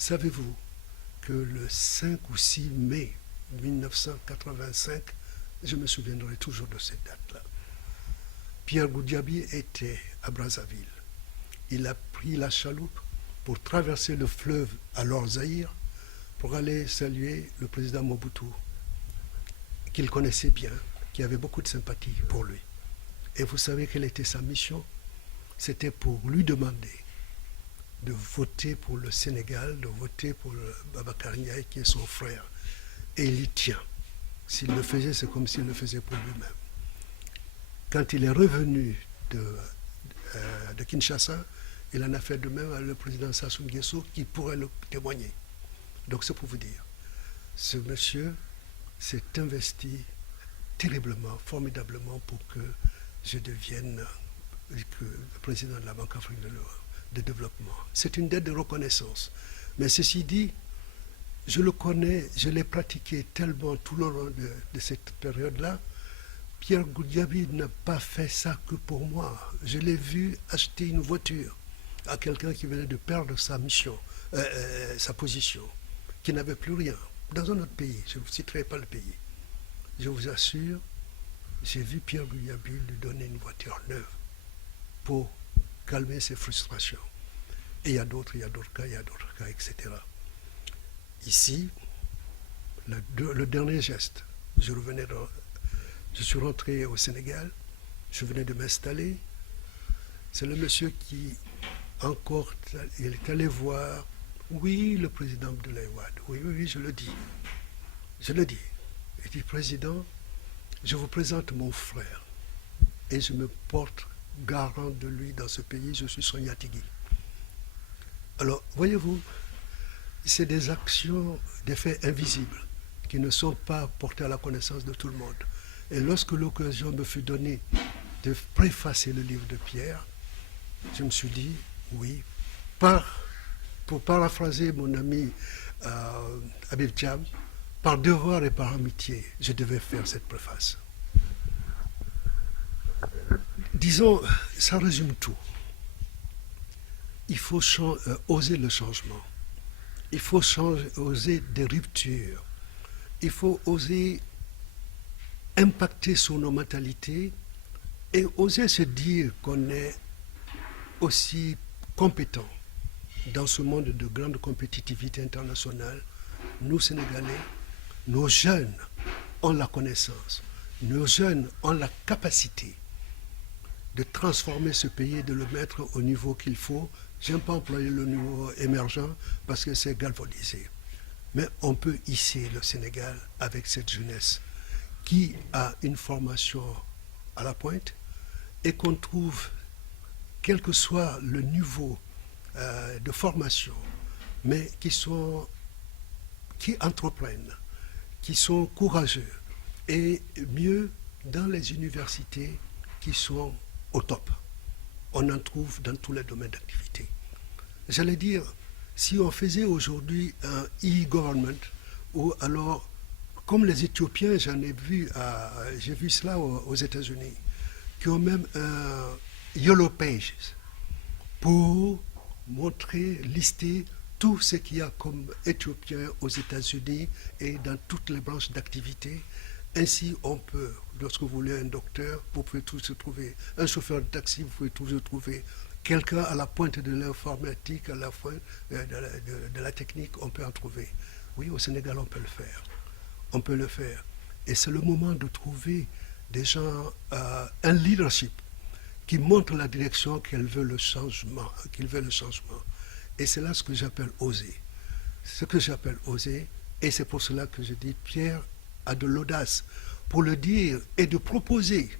Savez-vous que le 5 ou 6 mai 1985, je me souviendrai toujours de cette date-là, Pierre Goudiaby était à Brazzaville. Il a pris la chaloupe pour traverser le fleuve, alors Zaïre, pour aller saluer le président Mobutu, qu'il connaissait bien, qui avait beaucoup de sympathie pour lui. Et vous savez quelle était sa mission? C'était pour lui demander de voter pour le Sénégal, de voter pour Babacar Ndiaye, qui est son frère. Et il y tient. S'il le faisait, c'est comme s'il le faisait pour lui-même. Quand il est revenu de Kinshasa, il en a fait de même avec le président Sassou Nguesso, qui pourrait le témoigner. Donc c'est pour vous dire, ce monsieur s'est investi terriblement, formidablement pour que je devienne le président de la Banque africaine de développement. C'est une dette de reconnaissance. Mais ceci dit, je le connais, je l'ai pratiqué tellement tout le long de cette période-là. Pierre Goudiaby n'a pas fait ça que pour moi. Je l'ai vu acheter une voiture à quelqu'un qui venait de perdre sa mission, sa position, qui n'avait plus rien, dans un autre pays. Je ne vous citerai pas le pays. Je vous assure, j'ai vu Pierre Goudiaby lui donner une voiture neuve pour calmer ses frustrations. Et il y a d'autres cas, etc. Ici, le dernier geste, je suis rentré au Sénégal, je venais de m'installer. C'est le monsieur qui, encore, il est allé voir, oui, le président Abdoulaye Wade, oui, je le dis. Il dit, président, je vous présente mon frère et je me porte garant de lui dans ce pays, je suis son Yatigui. Alors, voyez-vous, c'est des actions, des faits invisibles qui ne sont pas portés à la connaissance de tout le monde. Et lorsque l'occasion me fut donnée de préfacer le livre de Pierre, je me suis dit, oui, pour paraphraser mon ami Habib Thiam, par devoir et par amitié, je devais faire cette préface. Disons, ça résume tout. Il faut oser le changement. Il faut oser des ruptures. Il faut oser impacter sur nos mentalités et oser se dire qu'on est aussi compétent dans ce monde de grande compétitivité internationale. Nous, Sénégalais, nos jeunes ont la connaissance, nos jeunes ont la capacité de transformer ce pays et de le mettre au niveau qu'il faut. Je n'aime pas employer le niveau émergent parce que c'est galvaudisé. Mais on peut hisser le Sénégal avec cette jeunesse qui a une formation à la pointe et qu'on trouve, quel que soit le niveau de formation, mais qui entreprennent, qui sont courageux et mieux dans les universités qui sont au top. On en trouve dans tous les domaines d'activité. J'allais dire, si on faisait aujourd'hui un e-government, ou alors, comme les Éthiopiens, j'ai vu cela aux États-Unis, qui ont même un Yellow Pages pour montrer, lister tout ce qu'il y a comme Éthiopiens aux États-Unis et dans toutes les branches d'activité. Ainsi, on peut, lorsque vous voulez un docteur, vous pouvez toujours trouver un chauffeur de taxi, vous pouvez toujours trouver quelqu'un à la pointe de l'informatique, à la pointe de la technique, on peut en trouver. Oui, au Sénégal, on peut le faire. On peut le faire. Et c'est le moment de trouver des gens, un leadership qui montre la direction qu'ils veulent le changement. Et c'est là ce que j'appelle oser. Ce que j'appelle oser, et c'est pour cela que je dis, Pierre a de l'audace pour le dire et de proposer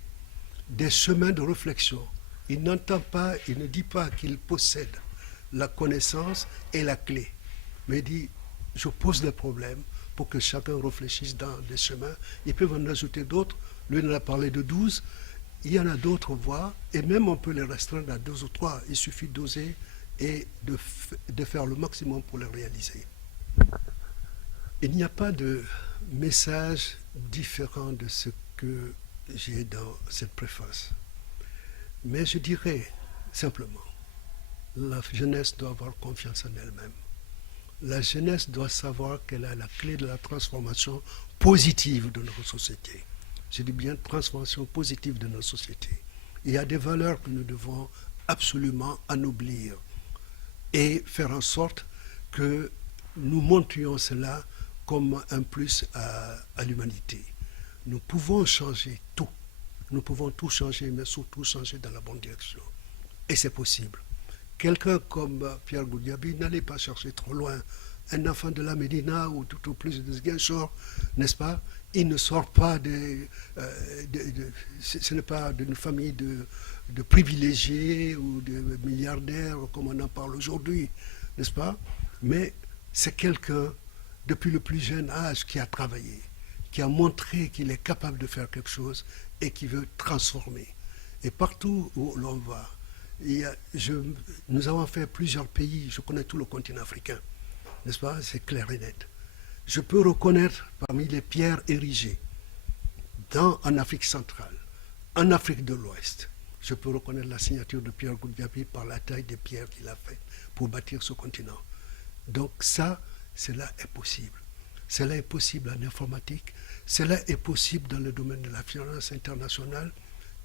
des chemins de réflexion. Il n'entend pas, il ne dit pas qu'il possède la connaissance et la clé, mais il dit, je pose des problèmes pour que chacun réfléchisse dans des chemins. Ils peuvent en ajouter d'autres. Lui, il en a parlé de 12. Il y en a d'autres voies, et même on peut les restreindre à 2 ou 3. Il suffit d'oser et de faire le maximum pour les réaliser. Il n'y a pas de message différent de ce que j'ai dans cette préface. Mais je dirais simplement, la jeunesse doit avoir confiance en elle-même, La jeunesse doit savoir qu'elle a la clé de la transformation positive de notre société. Je dis bien transformation positive de notre société. Il y a des valeurs que nous devons absolument ennoblir et faire en sorte que nous montrions cela comme un plus à l'humanité. Nous pouvons changer tout. Nous pouvons tout changer, mais surtout changer dans la bonne direction. Et c'est possible. Quelqu'un comme Pierre Goudiaby n'allait pas chercher trop loin. Un enfant de la Médina ou tout au plus de Ziguinchor, n'est-ce pas? Il ne sort pas ce n'est pas d'une famille de privilégiés ou de milliardaires comme on en parle aujourd'hui, n'est-ce pas? Mais c'est quelqu'un, depuis le plus jeune âge, qui a travaillé, qui a montré qu'il est capable de faire quelque chose et qui veut transformer. Et partout où l'on va, nous avons fait plusieurs pays, je connais tout le continent africain, n'est-ce pas? C'est clair et net. Je peux reconnaître parmi les pierres érigées en Afrique centrale, en Afrique de l'Ouest, je peux reconnaître la signature de Pierre Goudiaby par la taille des pierres qu'il a faites pour bâtir ce continent. Donc cela est possible. Cela est possible en informatique, cela est possible dans le domaine de la finance internationale.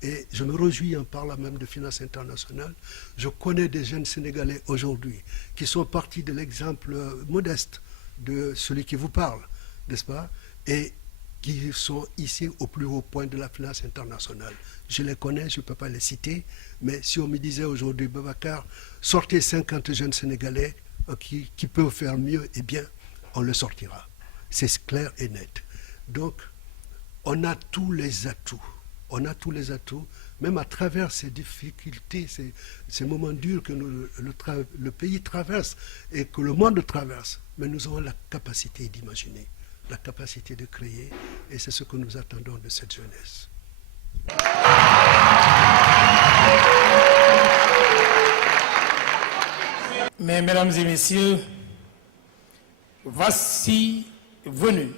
Et je me réjouis en parlant même de finance internationale. Je connais des jeunes Sénégalais aujourd'hui qui sont partis de l'exemple modeste de celui qui vous parle, n'est-ce pas? Et qui sont ici au plus haut point de la finance internationale. Je les connais, je ne peux pas les citer, mais si on me disait aujourd'hui, Babacar, sortez 50 jeunes Sénégalais qui peuvent faire mieux, eh bien, on le sortira. C'est clair et net. Donc, on a tous les atouts. On a tous les atouts, même à travers ces difficultés, ces moments durs que le pays traverse et que le monde traverse. Mais nous avons la capacité d'imaginer, la capacité de créer, et c'est ce que nous attendons de cette jeunesse. Mais mesdames et messieurs, voici venu,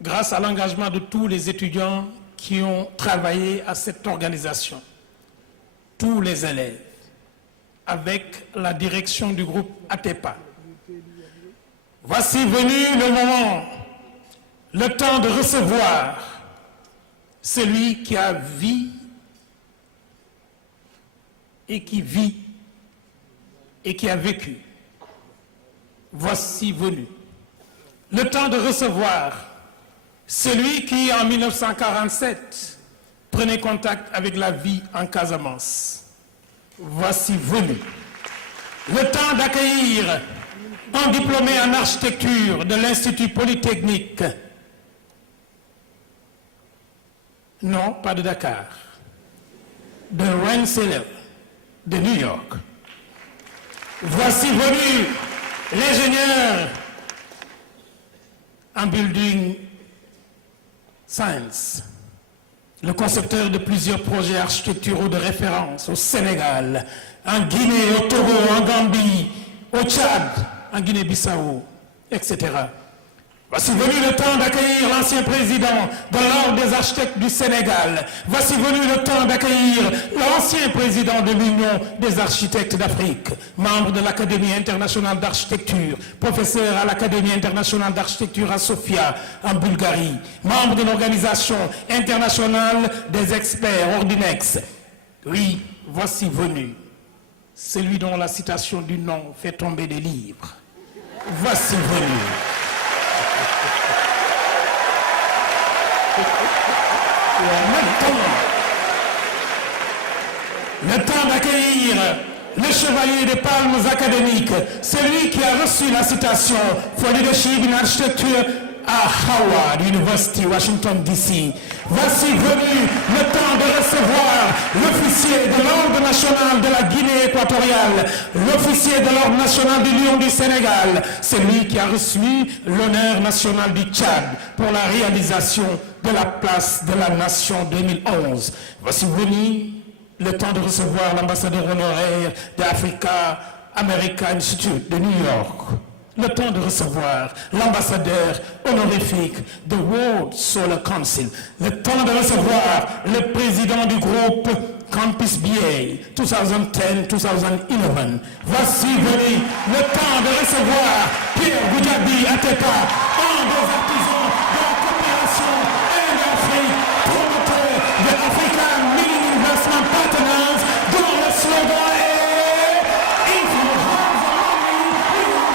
grâce à l'engagement de tous les étudiants qui ont travaillé à cette organisation, tous les élèves, avec la direction du groupe ATEPA. Voici venu le moment, le temps de recevoir celui qui a vu et qui vit et qui a vécu. Voici venu le temps de recevoir celui qui, en 1947, prenait contact avec la vie en Casamance. Voici venu le temps d'accueillir un diplômé en architecture de l'Institut Polytechnique. Non, pas de Dakar, de Rensselaer, de New York. Voici venu l'ingénieur en building science, le concepteur de plusieurs projets architecturaux de référence au Sénégal, en Guinée, au Togo, en Gambie, au Tchad, en Guinée-Bissau, etc. Voici venu le temps d'accueillir l'ancien président de l'Ordre des architectes du Sénégal. Voici venu le temps d'accueillir l'ancien président de l'Union des architectes d'Afrique, membre de l'Académie internationale d'architecture, professeur à l'Académie internationale d'architecture à Sofia, en Bulgarie, membre de l'Organisation internationale des experts, Ordinex. Oui, voici venu celui dont la citation du nom fait tomber des livres. Voici venu. Le temps d'accueillir le chevalier des palmes académiques, celui qui a reçu la citation for leadership in architecture à Howard University, Washington, D.C. Voici venu le temps de recevoir l'officier de l'Ordre national de la Guinée équatoriale, l'officier de l'Ordre national du Lion du Sénégal, celui qui a reçu l'honneur national du Tchad pour la réalisation de la place de la Nation 2011. Voici venu le temps de recevoir l'ambassadeur honoraire de Africa America Institute de New York. Le temps de recevoir l'ambassadeur honorifique de World Solar Council. Le temps de recevoir le président du groupe Campus BA 2010-2011. Voici venu le temps de recevoir Pierre Goudiaby Atepa, un des artisans de la coopération Inde-Afrique, promoteur de African Mini Investment Partners, dont le slogan est If you have the money, you have the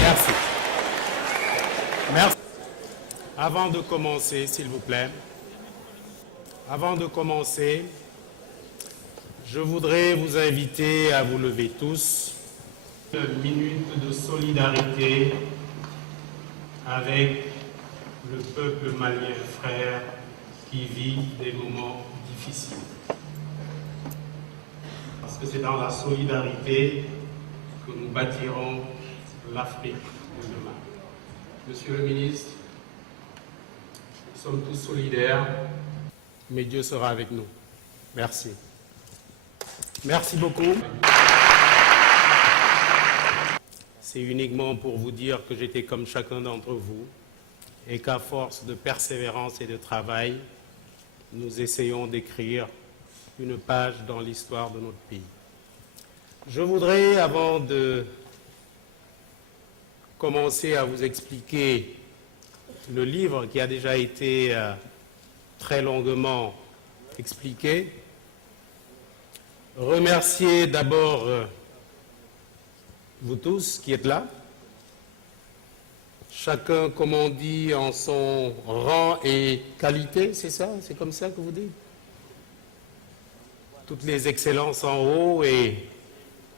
Merci. Merci. Avant de commencer, s'il vous plaît, avant de commencer, je voudrais vous inviter à vous lever tous. Une minute de solidarité avec le peuple malien frère qui vit des moments difficiles. Parce que c'est dans la solidarité que nous bâtirons l'Afrique de demain. Monsieur le ministre, nous sommes tous solidaires, mais Dieu sera avec nous. Merci. Merci beaucoup. C'est uniquement pour vous dire que j'étais comme chacun d'entre vous et qu'à force de persévérance et de travail, nous essayons d'écrire une page dans l'histoire de notre pays. Je voudrais, avant de commencer à vous expliquer le livre qui a déjà été très longuement expliqué, remercier d'abord vous tous qui êtes là, chacun, comme on dit, en son rang et qualité, c'est ça? C'est comme ça que vous dites? Toutes les excellences en haut et,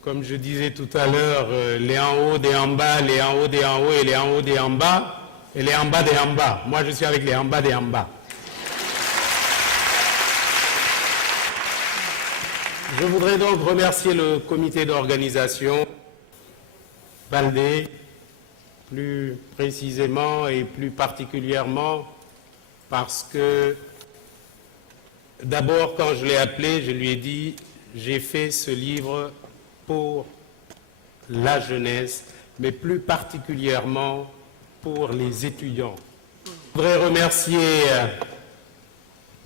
comme je disais tout à l'heure, les en haut des en bas, les en haut des en haut et les en haut des en bas, et les en bas des en bas. Moi, je suis avec les en bas des en bas. Je voudrais donc remercier le comité d'organisation, Baldé, plus précisément et plus particulièrement parce que d'abord, quand je l'ai appelé, je lui ai dit « J'ai fait ce livre pour la jeunesse, mais plus particulièrement pour les étudiants. » Je voudrais remercier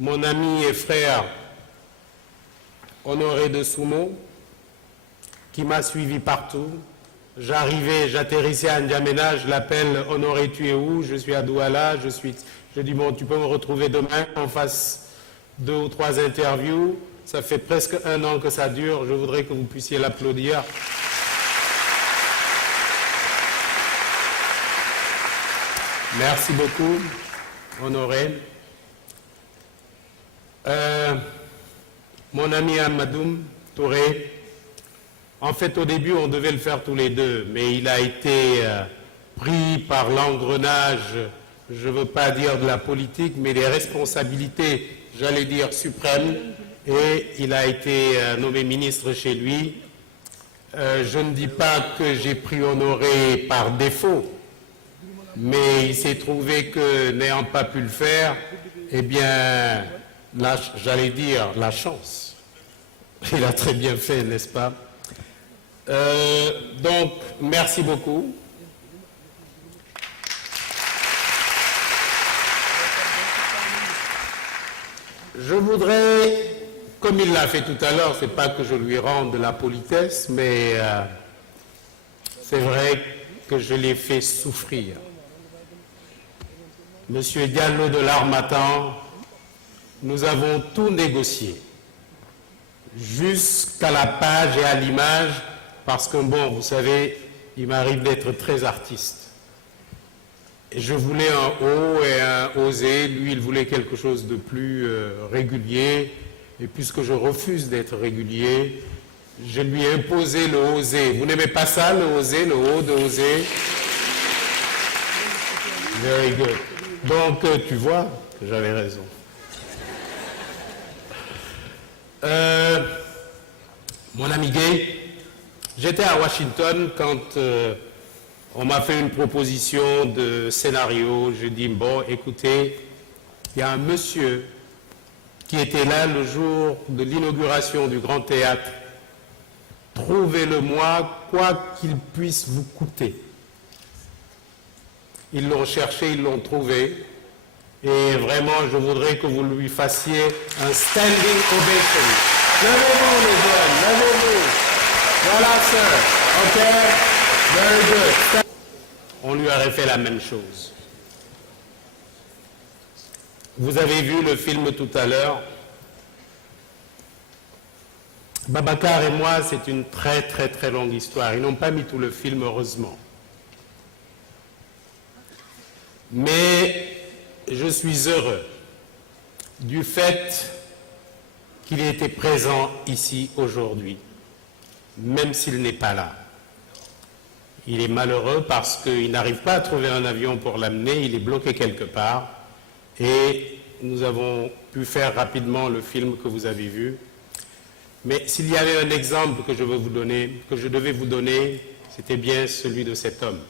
mon ami et frère Honoré de Soumo, qui m'a suivi partout. J'arrivais, j'atterrissais à N'Djamena, je l'appelle Honoré, tu es où? Je suis à Douala, je dis bon, tu peux me retrouver demain, qu'on fasse 2 ou 3 interviews. Ça fait presque 1 an que ça dure, je voudrais que vous puissiez l'applaudir. Merci beaucoup, Honoré. Mon ami Amadoum Touré, en fait, au début, on devait le faire tous les deux, mais il a été pris par l'engrenage, je ne veux pas dire de la politique, mais des responsabilités, j'allais dire, suprêmes, et il a été nommé ministre chez lui. Je ne dis pas que j'ai pris Honoré par défaut, mais il s'est trouvé que, n'ayant pas pu le faire, eh bien, j'allais dire, la chance. Il a très bien fait, n'est-ce pas? Donc, merci beaucoup. Je voudrais, comme il l'a fait tout à l'heure, c'est pas que je lui rende de la politesse, mais c'est vrai que je l'ai fait souffrir. Monsieur Diallo de l'Harmattan, nous avons tout négocié, jusqu'à la page et à l'image, parce que bon, vous savez, il m'arrive d'être très artiste. Et je voulais un haut et un osé, lui il voulait quelque chose de plus régulier, Et puisque je refuse d'être régulier, je lui ai imposé le oser. Vous n'aimez pas ça, le oser, le haut de oser? Very good. Donc, tu vois que j'avais raison. Mon ami Gay, j'étais à Washington quand on m'a fait une proposition de scénario. Je dis, bon, écoutez, il y a un monsieur qui était là le jour de l'inauguration du Grand Théâtre. Trouvez-le-moi, quoi qu'il puisse vous coûter. Ils l'ont cherché, ils l'ont trouvé. Et vraiment, je voudrais que vous lui fassiez un standing ovation. Levez-vous, les jeunes, levez-vous. Voilà, sir. OK? Very good. On lui aurait fait la même chose. Vous avez vu le film tout à l'heure. Babacar et moi, c'est une très très très longue histoire. Ils n'ont pas mis tout le film, heureusement. Mais je suis heureux du fait qu'il ait été présent ici aujourd'hui, même s'il n'est pas là. Il est malheureux parce qu'il n'arrive pas à trouver un avion pour l'amener, il est bloqué quelque part. Et nous avons pu faire rapidement le film que vous avez vu. Mais s'il y avait un exemple que je devais vous donner, c'était bien celui de cet homme.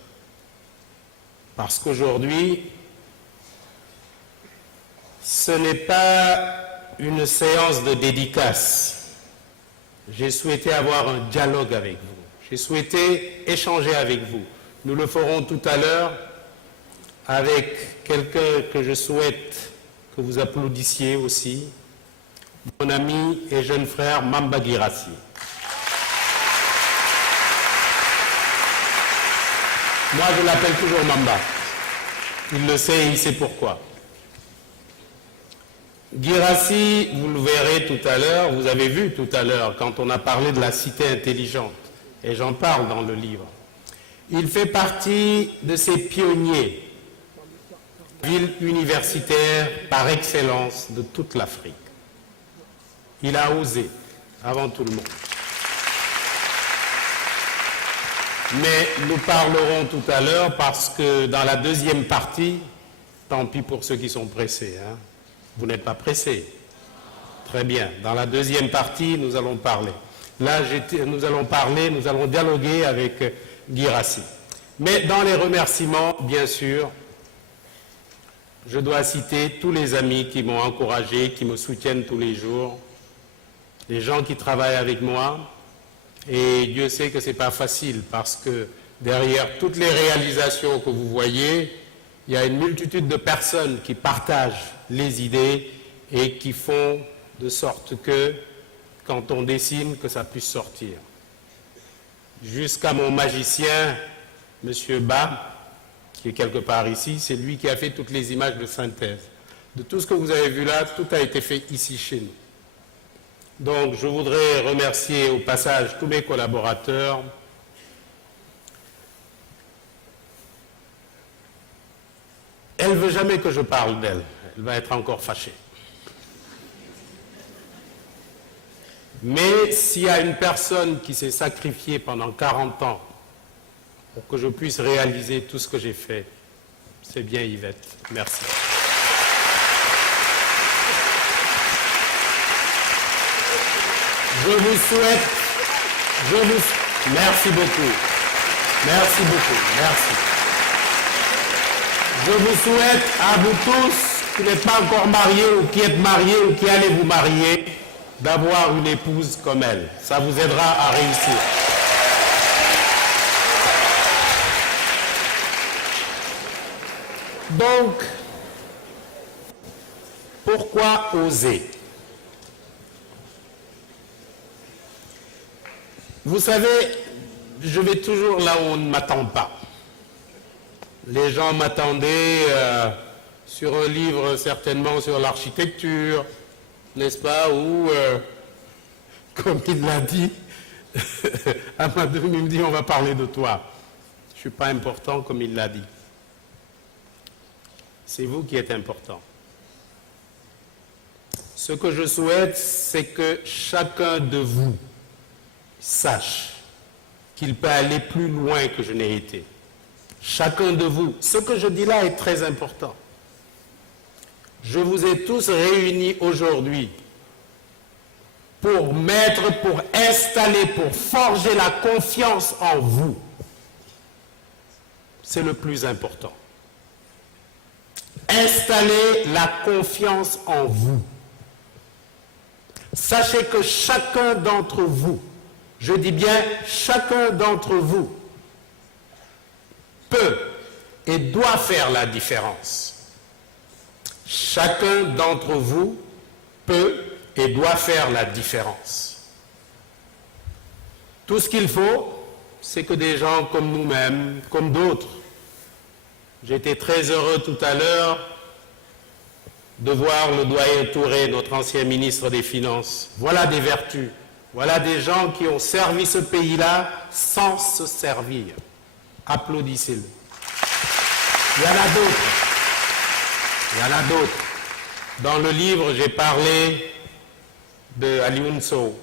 Parce qu'aujourd'hui, ce n'est pas une séance de dédicace. J'ai souhaité avoir un dialogue avec vous. J'ai souhaité échanger avec vous. Nous le ferons tout à l'heure avec quelqu'un que je souhaite que vous applaudissiez aussi, mon ami et jeune frère Mamba Guirassy. Moi, je l'appelle toujours Mamba. Il le sait et il sait pourquoi. Guirassy, vous le verrez tout à l'heure, vous avez vu tout à l'heure quand on a parlé de la cité intelligente, et j'en parle dans le livre. Il fait partie de ces pionniers, ville universitaire par excellence de toute l'Afrique. Il a osé avant tout le monde. Mais nous parlerons tout à l'heure parce que dans la deuxième partie, tant pis pour ceux qui sont pressés, hein, vous n'êtes pas pressés. Très bien. Dans la deuxième partie, nous allons parler. Là, nous allons dialoguer avec Guirassy. Mais dans les remerciements, bien sûr, je dois citer tous les amis qui m'ont encouragé, qui me soutiennent tous les jours, les gens qui travaillent avec moi. Et Dieu sait que ce n'est pas facile parce que derrière toutes les réalisations que vous voyez, il y a une multitude de personnes qui partagent les idées et qui font de sorte que, quand on dessine, que ça puisse sortir. Jusqu'à mon magicien, M. Ba, qui est quelque part ici, c'est lui qui a fait toutes les images de synthèse. De tout ce que vous avez vu là, tout a été fait ici chez nous. Donc, je voudrais remercier au passage tous mes collaborateurs. Elle ne veut jamais que je parle d'elle. Elle va être encore fâchée. Mais s'il y a une personne qui s'est sacrifiée pendant 40 ans pour que je puisse réaliser tout ce que j'ai fait, c'est bien Yvette. Merci. Je vous souhaite, merci beaucoup, merci beaucoup, merci. Je vous souhaite à vous tous qui n'êtes pas encore mariés ou qui êtes mariés ou qui allez vous marier, d'avoir une épouse comme elle. Ça vous aidera à réussir. Donc, pourquoi oser? Vous savez, je vais toujours là où on ne m'attend pas. Les gens m'attendaient sur un livre certainement sur l'architecture, n'est-ce pas, ou, comme il l'a dit, Amadou me dit, on va parler de toi. Je ne suis pas important comme il l'a dit. C'est vous qui êtes important. Ce que je souhaite, c'est que chacun de vous sache qu'il peut aller plus loin que je n'ai été. Chacun de vous. Ce que je dis là est très important. Je vous ai tous réunis aujourd'hui pour installer, pour forger la confiance en vous. C'est le plus important. Installer la confiance en vous. Sachez que chacun d'entre vous, je dis bien chacun d'entre vous, peut et doit faire la différence. Chacun d'entre vous peut et doit faire la différence. Tout ce qu'il faut, c'est que des gens comme nous-mêmes, comme d'autres, j'étais très heureux tout à l'heure de voir le doyen Touré, notre ancien ministre des Finances. Voilà des vertus, voilà des gens qui ont servi ce pays-là sans se servir. Applaudissez-le. Il y en a d'autres. Il y en a d'autres. Dans le livre, j'ai parlé de Alioune Sow,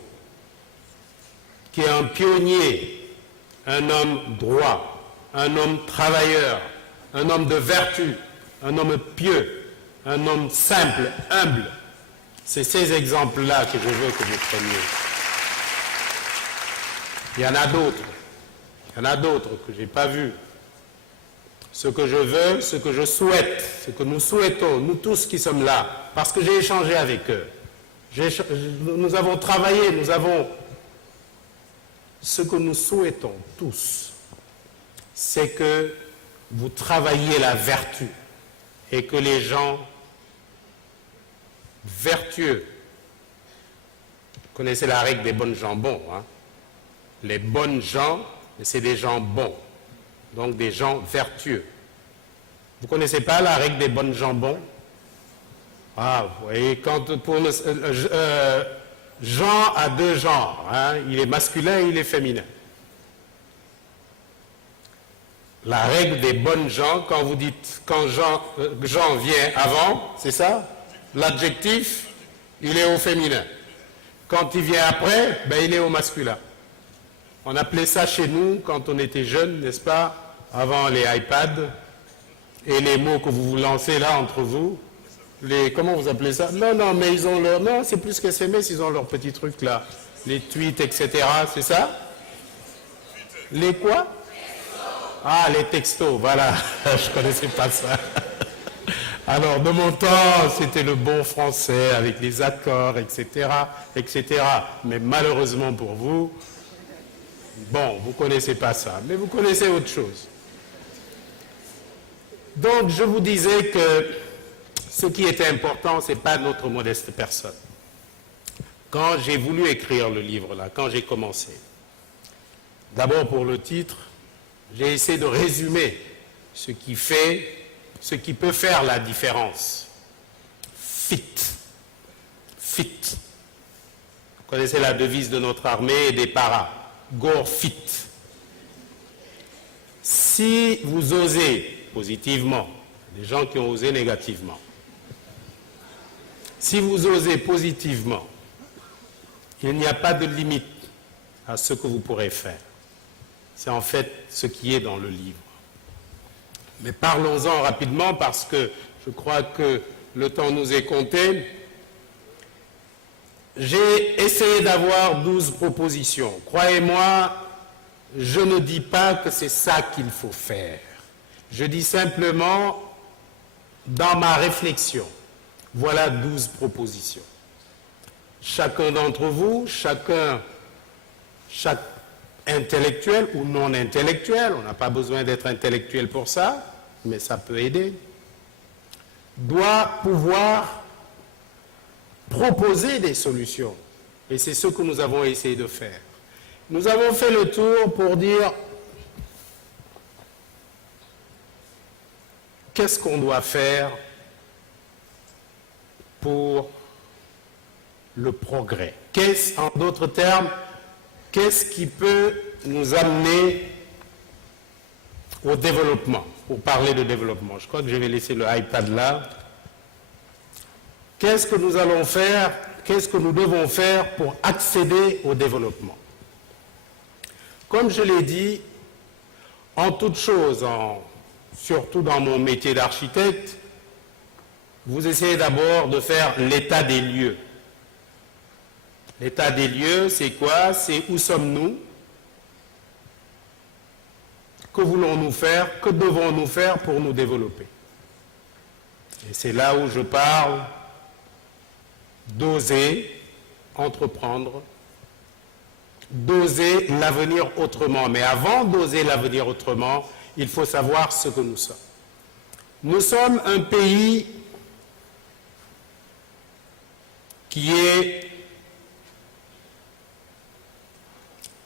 qui est un pionnier, un homme droit, un homme travailleur, un homme de vertu, un homme pieux, un homme simple, humble. C'est ces exemples-là que je veux que vous preniez. Il y en a d'autres. Il y en a d'autres que je n'ai pas vus. Ce que je veux, ce que je souhaite, ce que nous souhaitons, nous tous qui sommes là, parce que j'ai échangé avec eux. Nous avons travaillé, nous avons... Ce que nous souhaitons tous, c'est que vous travailliez la vertu et que les gens vertueux, vous connaissez la règle des bonnes gens bons, hein? Les bonnes gens, c'est des gens bons, donc des gens vertueux. Vous ne connaissez pas la règle des bonnes gens bons? Ah, vous voyez, quand pour le, Jean a deux genres, hein? Il est masculin et il est féminin. La règle des bonnes gens, quand vous dites, quand Jean vient avant, c'est ça? L'adjectif, il est au féminin. Quand il vient après, ben, il est au masculin. On appelait ça chez nous, quand on était jeunes, n'est-ce pas? Avant les iPads et les mots que vous vous lancez là entre vous. Comment vous appelez ça? Non, mais ils ont leur... Non, c'est plus que SMS, ils ont leur petit truc là. Les tweets, etc. C'est ça? Les quoi? Ah, les textos, voilà. Je ne connaissais pas ça. Alors, de mon temps, c'était le bon français avec les accords, etc., etc. Mais malheureusement pour vous, bon, vous ne connaissez pas ça, mais vous connaissez autre chose. Donc, je vous disais que ce qui était important, ce n'est pas notre modeste personne. Quand j'ai voulu écrire le livre, là, quand j'ai commencé, d'abord pour le titre, j'ai essayé de résumer ce qui peut faire la différence. Fit. Fit. Vous connaissez la devise de notre armée et des paras. Go fit. Si vous osez positivement, des gens qui ont osé négativement, si vous osez positivement, il n'y a pas de limite à ce que vous pourrez faire. C'est en fait ce qui est dans le livre. Mais parlons-en rapidement parce que je crois que le temps nous est compté. J'ai essayé d'avoir 12 propositions. Croyez-moi, je ne dis pas que c'est ça qu'il faut faire. Je dis simplement, dans ma réflexion, voilà 12 propositions. Chacun d'entre vous, chaque intellectuel ou non intellectuel, on n'a pas besoin d'être intellectuel pour ça, mais ça peut aider, doit pouvoir proposer des solutions. Et c'est ce que nous avons essayé de faire. Nous avons fait le tour pour dire qu'est-ce qu'on doit faire pour le progrès. En d'autres termes, qu'est-ce qui peut nous amener au développement? Pour parler de développement, je crois que je vais laisser le iPad là. Qu'est-ce que nous allons faire? Qu'est-ce que nous devons faire pour accéder au développement? Comme je l'ai dit, en toute chose, surtout dans mon métier d'architecte, vous essayez d'abord de faire l'état des lieux. L'état des lieux, c'est quoi? C'est où sommes-nous? Que voulons-nous faire? Que devons-nous faire pour nous développer? Et c'est là où je parle d'oser entreprendre, d'oser l'avenir autrement. Mais avant d'oser l'avenir autrement, il faut savoir ce que nous sommes. Nous sommes un pays qui est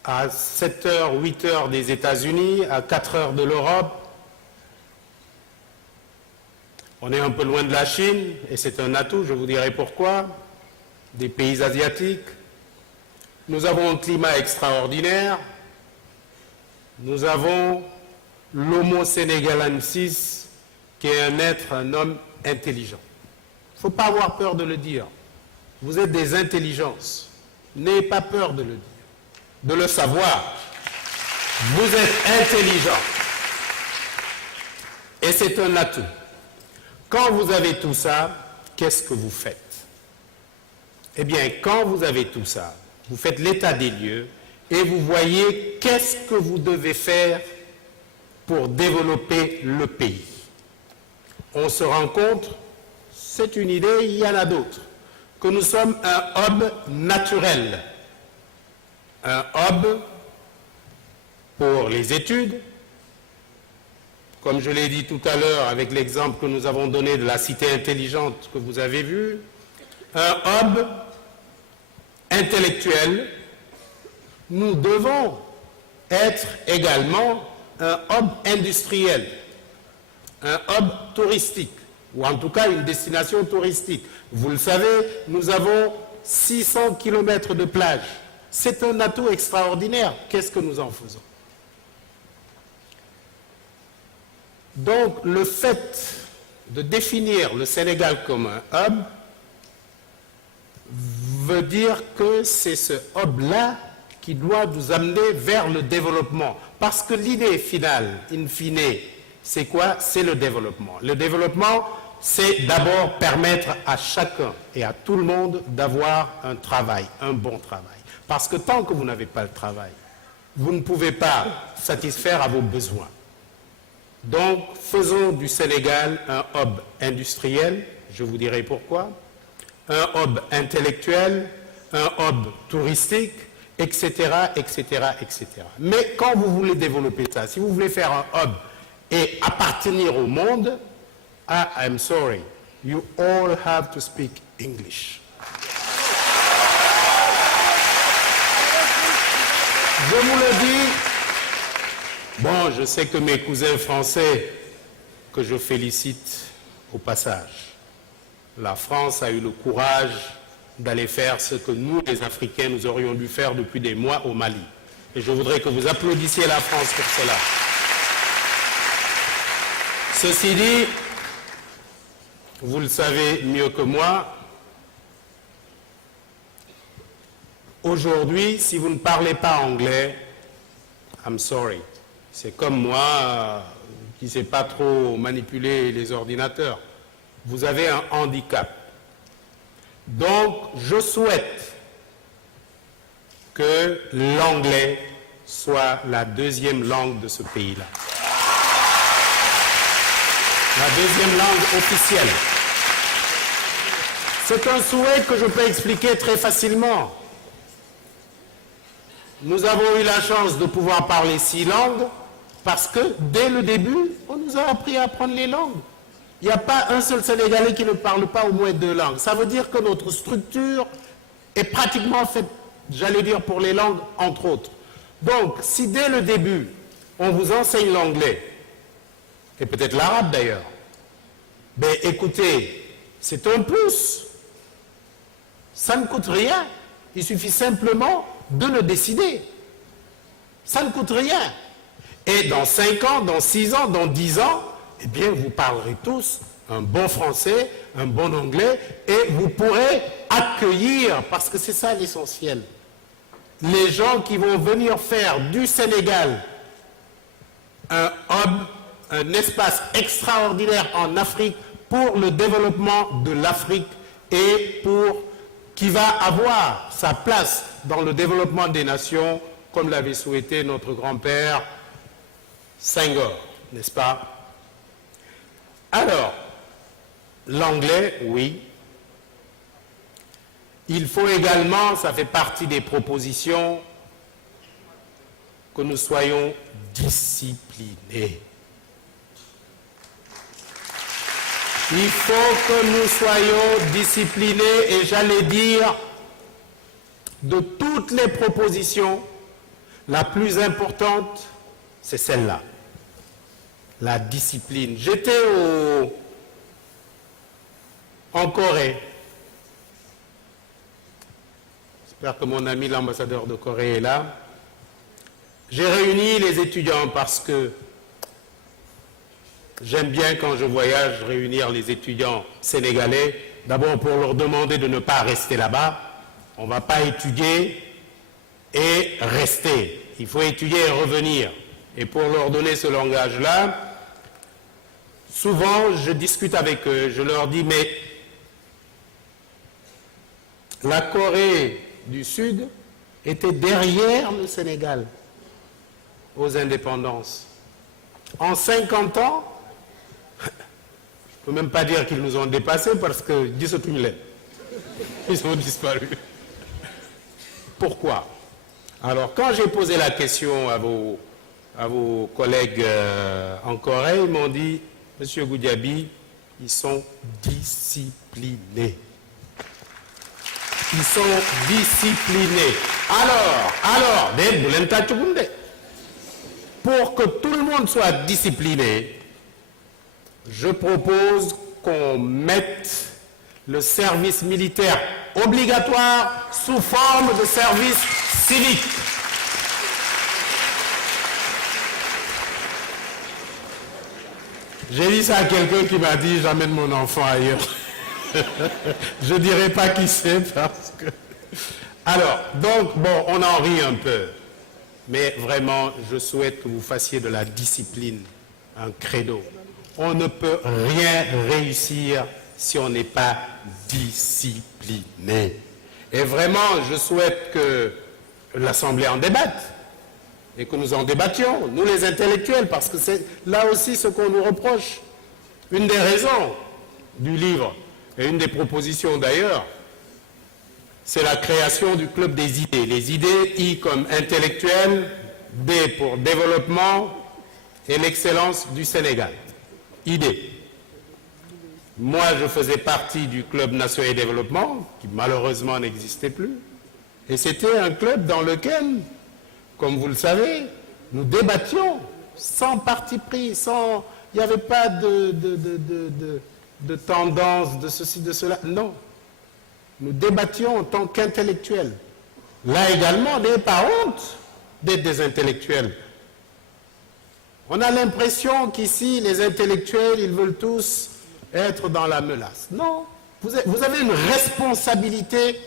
à 7 heures, 8 heures des États-Unis, à 4 heures de l'Europe. On est un peu loin de la Chine, et c'est un atout, je vous dirai pourquoi, des pays asiatiques. Nous avons un climat extraordinaire. Nous avons l'Homo sénégalensis, qui est un être, un homme intelligent. Il ne faut pas avoir peur de le dire. Vous êtes des intelligences. N'ayez pas peur de le dire, de le savoir. Vous êtes intelligents. Et c'est un atout. Quand vous avez tout ça, qu'est-ce que vous faites? Eh bien, quand vous avez tout ça, vous faites l'état des lieux et vous voyez qu'est-ce que vous devez faire pour développer le pays. On se rend compte, c'est une idée, il y en a d'autres, que nous sommes un hub naturel. Un hub pour les études, comme je l'ai dit tout à l'heure avec l'exemple que nous avons donné de la cité intelligente que vous avez vu, un hub intellectuel. Nous devons être également un hub industriel, un hub touristique, ou en tout cas une destination touristique. Vous le savez, nous avons 600 km de plage. C'est un atout extraordinaire. Qu'est-ce que nous en faisons? Donc, le fait de définir le Sénégal comme un hub veut dire que c'est ce hub-là qui doit nous amener vers le développement. Parce que l'idée finale, in fine, c'est quoi? C'est le développement. Le développement, c'est d'abord permettre à chacun et à tout le monde d'avoir un travail, un bon travail. Parce que tant que vous n'avez pas le travail, vous ne pouvez pas satisfaire à vos besoins. Donc, faisons du Sénégal un hub industriel, je vous dirai pourquoi, un hub intellectuel, un hub touristique, etc., etc., etc. Mais quand vous voulez développer ça, si vous voulez faire un hub et appartenir au monde, I'm sorry, you all have to speak English. Je vous le dis, bon, je sais que mes cousins français, que je félicite au passage, la France a eu le courage d'aller faire ce que nous, les Africains, nous aurions dû faire depuis des mois au Mali. Et je voudrais que vous applaudissiez la France pour cela. Ceci dit, vous le savez mieux que moi, aujourd'hui, si vous ne parlez pas anglais, I'm sorry. C'est comme moi qui ne sais pas trop manipuler les ordinateurs. Vous avez un handicap. Donc, je souhaite que l'anglais soit la deuxième langue de ce pays-là. La deuxième langue officielle. C'est un souhait que je peux expliquer très facilement. Nous avons eu la chance de pouvoir parler 6 langues parce que dès le début, on nous a appris à apprendre les langues. Il n'y a pas un seul Sénégalais qui ne parle pas au moins 2 langues. Ça veut dire que notre structure est pratiquement faite, j'allais dire, pour les langues, entre autres. Donc, si dès le début, on vous enseigne l'anglais, et peut-être l'arabe d'ailleurs, ben écoutez, c'est un plus. Ça ne coûte rien. Il suffit simplement de le décider. Ça ne coûte rien. Et dans 5 ans, dans 6 ans, dans 10 ans, eh bien, vous parlerez tous un bon français, un bon anglais, et vous pourrez accueillir, parce que c'est ça l'essentiel, les gens qui vont venir faire du Sénégal un hub, un espace extraordinaire en Afrique pour le développement de l'Afrique et qui va avoir sa place dans le développement des nations, comme l'avait souhaité notre grand-père Senghor, n'est-ce pas? Alors, l'anglais, oui. Il faut également, ça fait partie des propositions, que nous soyons disciplinés. Il faut que nous soyons disciplinés, et j'allais dire, de toutes les propositions, la plus importante, c'est celle-là, la discipline. J'étais en Corée. J'espère que mon ami l'ambassadeur de Corée est là. J'ai réuni les étudiants parce que j'aime bien, quand je voyage, réunir les étudiants sénégalais, d'abord pour leur demander de ne pas rester là-bas. On ne va pas étudier et rester. Il faut étudier et revenir. Et pour leur donner ce langage-là, souvent je discute avec eux, je leur dis, mais la Corée du Sud était derrière le Sénégal aux indépendances. En 50 ans, je ne peux même pas dire qu'ils nous ont dépassés parce que ils ont disparu. Pourquoi? Alors, quand j'ai posé la question à vos collègues en Corée, ils m'ont dit, Monsieur Goudiaby, ils sont disciplinés. Ils sont disciplinés. Alors, pour que tout le monde soit discipliné, je propose qu'on mette le service militaire obligatoire sous forme de service civique. J'ai dit ça à quelqu'un qui m'a dit, j'amène mon enfant ailleurs. Je ne dirai pas qui c'est parce que... Alors, donc, bon, on en rit un peu. Mais vraiment, je souhaite que vous fassiez de la discipline un credo. On ne peut rien réussir si on n'est pas discipliné. Et vraiment, je souhaite que l'Assemblée en débatte et que nous en débattions, nous les intellectuels, parce que c'est là aussi ce qu'on nous reproche. Une des raisons du livre, et une des propositions d'ailleurs, c'est la création du club des idées. Les idées, I comme intellectuel, D pour développement et l'excellence du Sénégal. Idées. Moi, je faisais partie du club Nation et Développement, qui malheureusement n'existait plus. Et c'était un club dans lequel, comme vous le savez, nous débattions sans parti pris, sans... Il n'y avait pas de tendance, de ceci, de cela. Non. Nous débattions en tant qu'intellectuels. Là également, on n'est pas honte d'être des intellectuels. On a l'impression qu'ici, les intellectuels, ils veulent tous être dans la menace. Non. Vous avez une responsabilité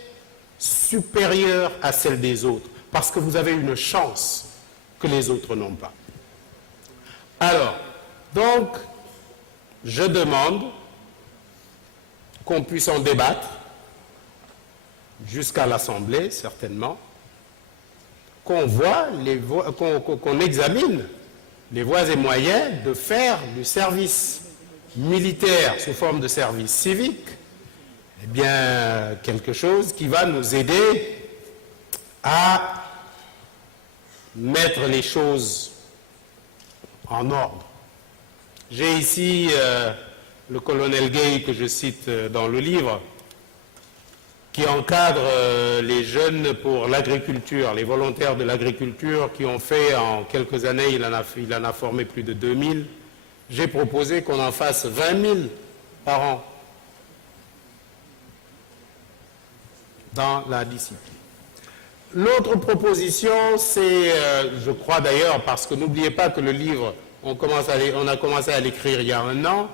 supérieure à celle des autres, parce que vous avez une chance que les autres n'ont pas. Alors, donc, je demande qu'on puisse en débattre, jusqu'à l'Assemblée, certainement, qu'on qu'on examine les voies et moyens de faire du service militaire sous forme de service civique, eh bien, quelque chose qui va nous aider à mettre les choses en ordre. J'ai ici le colonel Gay que je cite dans le livre, qui encadre les jeunes pour l'agriculture, les volontaires de l'agriculture qui ont fait en quelques années, il en a formé plus de 2000. J'ai proposé qu'on en fasse 20 000 par an dans la discipline. L'autre proposition, c'est, je crois d'ailleurs, parce que n'oubliez pas que le livre, on a commencé à l'écrire il y a 1 an,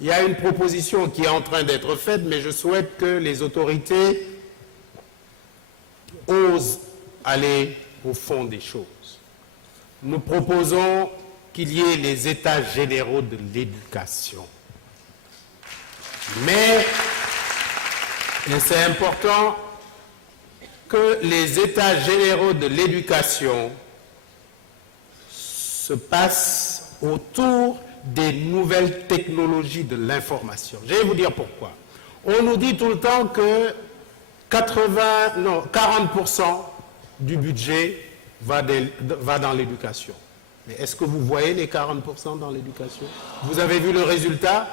Il y a une proposition qui est en train d'être faite, mais je souhaite que les autorités osent aller au fond des choses. Nous proposons qu'il y ait les états généraux de l'éducation. Mais, et c'est important, que les états généraux de l'éducation se passent autour des nouvelles technologies de l'information. Je vais vous dire pourquoi. On nous dit tout le temps que 40% du budget va dans l'éducation. Mais est-ce que vous voyez les 40% dans l'éducation? Vous avez vu le résultat?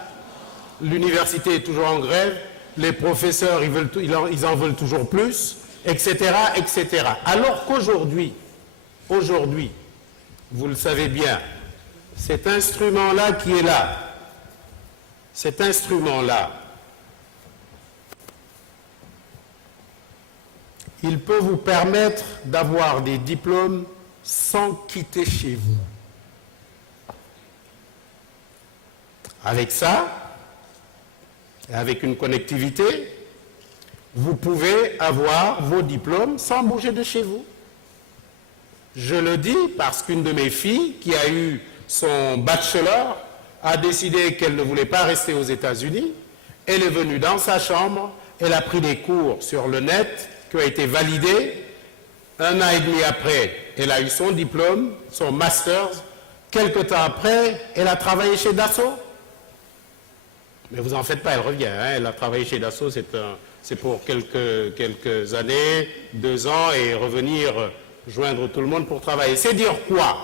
L'université est toujours en grève, les professeurs ils en veulent toujours plus, etc., etc. Alors qu'aujourd'hui, vous le savez bien, cet instrument-là qui est là, cet instrument-là, il peut vous permettre d'avoir des diplômes sans quitter chez vous. Avec ça, et avec une connectivité, vous pouvez avoir vos diplômes sans bouger de chez vous. Je le dis parce qu'une de mes filles, qui a eu son bachelor, a décidé qu'elle ne voulait pas rester aux États-Unis. Elle est venue dans sa chambre, elle a pris des cours sur le net, qui ont été validés. 1 an et demi après, elle a eu son diplôme, son master. Quelque temps après, elle a travaillé chez Dassault. Mais vous en faites pas, elle revient. Hein. Elle a travaillé chez Dassault, c'est pour quelques années, 2 ans, et revenir joindre tout le monde pour travailler. C'est dire quoi?